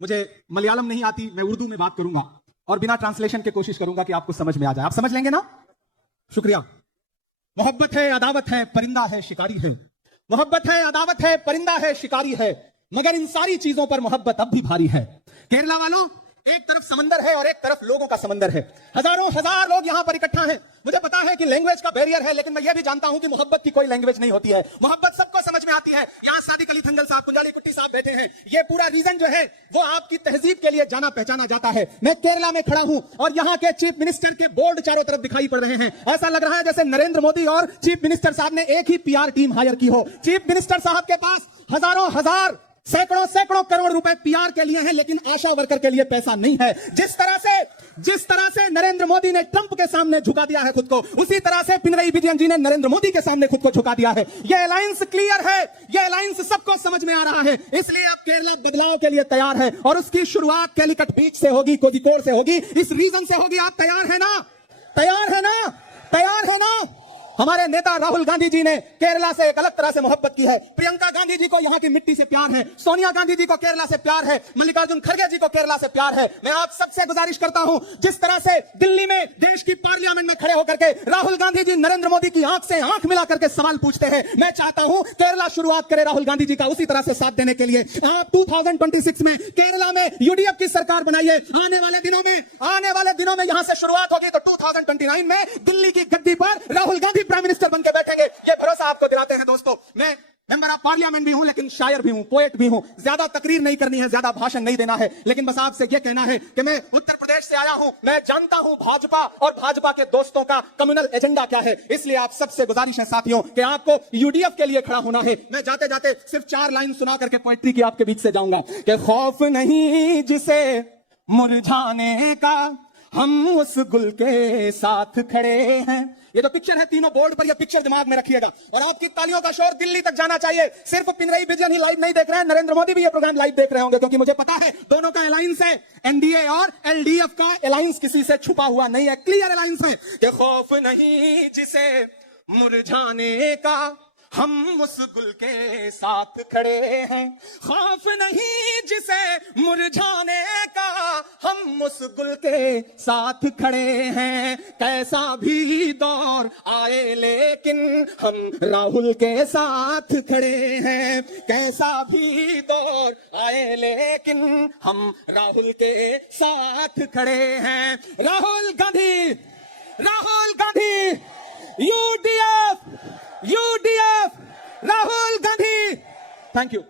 मुझे मलयालम नहीं आती, मैं उर्दू में बात करूंगा और बिना ट्रांसलेशन के कोशिश करूंगा कि आपको समझ में आ जाए। आप समझ लेंगे ना? शुक्रिया। मोहब्बत है, अदावत है, परिंदा है, शिकारी है। मोहब्बत है, अदावत है, परिंदा है, शिकारी है, मगर इन सारी चीजों पर मोहब्बत अब भी भारी है। केरला वालों, एक तरफ समंदर है और एक तरफ लोगों का समंदर है। हजारों हजार लोग यहां पर इकट्ठा हैं। मुझे पता है कि लैंग्वेज का बैरियर है, लेकिन मैं यह भी जानता हूं कि मोहब्बत की कोई लैंग्वेज नहीं होती है। मोहब्बत सबको समझ में आती है। यहां सादिक अली थंगल साहब, कुंजाली कुट्टी साहब बैठे हैं। ये पूरा रीजन जो है वो आपकी तहजीब के लिए जाना पहचाना जाता है। मैं केरला में खड़ा हूं और यहां के चीफ मिनिस्टर के बोर्ड चारों तरफ दिखाई पड़ रहे हैं। ऐसा लग रहा है जैसे नरेंद्र मोदी और चीफ मिनिस्टर साहब ने एक ही पीआर टीम हायर की हो। चीफ मिनिस्टर साहब के पास हजारों हजार सैकड़ों सैकड़ों करोड़ रुपए पीआर के लिए हैं, लेकिन आशा वर्कर के लिए पैसा नहीं है। जिस तरह से नरेंद्र मोदी ने ट्रंप के सामने झुका दिया है खुद को, उसी तरह से पिनरई विजयन जी ने नरेंद्र मोदी के सामने खुद को झुका दिया है। यह अलायंस क्लियर है, यह अलायंस सबको समझ में आ रहा है। इसलिए अब केरला बदलाव के लिए तैयार है और उसकी शुरुआत कैलिकट बीच से होगी, कोझिकोड से होगी, इस रीजन से होगी। आप तैयार है ना? तैयार है ना? तैयार है ना? हमारे नेता राहुल गांधी जी ने केरला से एक अलग तरह से मोहब्बत की है। प्रियंका गांधी जी को यहाँ की मिट्टी से प्यार है। सोनिया गांधी जी को केरला से प्यार है। मल्लिकार्जुन खड़गे जी को केरला से प्यार है। मैं आप सबसे गुजारिश करता हूं, जिस तरह से दिल्ली में देश की पार्लियामेंट में खड़े होकर के राहुल गांधी जी नरेंद्र मोदी की आंख से आंख मिला करके सवाल पूछते हैं, मैं चाहता हूं केरला शुरुआत करे राहुल गांधी जी का उसी तरह से साथ देने के लिए। आप 2026 में केरला में यूडीएफ की सरकार बनाइए। आने वाले दिनों में यहां से शुरुआत होगी तो 2029 में दिल्ली की गद्दी पर राहुल गांधी प्राइम मिनिस्टर बनकर बैठेंगे। ये भरोसा आपको दिलाते हैं दोस्तों। मैं मेंबर ऑफ पार्लियामेंट भी हूं, लेकिन शायर भी हूं, पोएट भी हूं। ज्यादा तकरीर नहीं करनी है, ज्यादा भाषण नहीं देना है, लेकिन बस आपसे यह कहना है कि मैं उत्तर प्रदेश से आया हूं। मैं जानता हूं भाजपा और भाजपा के दोस्तों का कम्युनल एजेंडा क्या है। इसलिए आप सबसे गुजारिश है साथियों कि आपको यूडीएफ के लिए खड़ा होना है। मैं जाते जाते सिर्फ 4 लाइन सुना करके पोएट्री की आपके बीच से जाऊंगा कि खौफ नहीं जिसे मुरझाने का, हम उस गुल के साथ खड़े हैं। ये जो पिक्चर है तीनों बोर्ड पर, ये पिक्चर दिमाग में रखिएगा और आपकी तालियों का शोर दिल्ली तक जाना चाहिए। सिर्फ पिनरई विजयन ही लाइव नहीं देख रहे हैं, नरेंद्र मोदी भी ये प्रोग्राम लाइव देख रहे होंगे, क्योंकि मुझे पता है दोनों का अलायंस है। एनडीए और एलडीएफ का अलायंस किसी से छुपा हुआ नहीं है, क्लियर अलायंस है कि खौफ नहीं जिसे मुरझाने का, हम उस गुल के साथ खड़े हैं। खौफ नहीं जिसे मुरझाने का, हम उस गुल के साथ खड़े हैं। कैसा भी दौर आए लेकिन हम राहुल के साथ खड़े हैं। कैसा भी दौर आए लेकिन हम राहुल के साथ खड़े हैं। Rahul Gandhi, UDF, Rahul Gandhi. Thank you.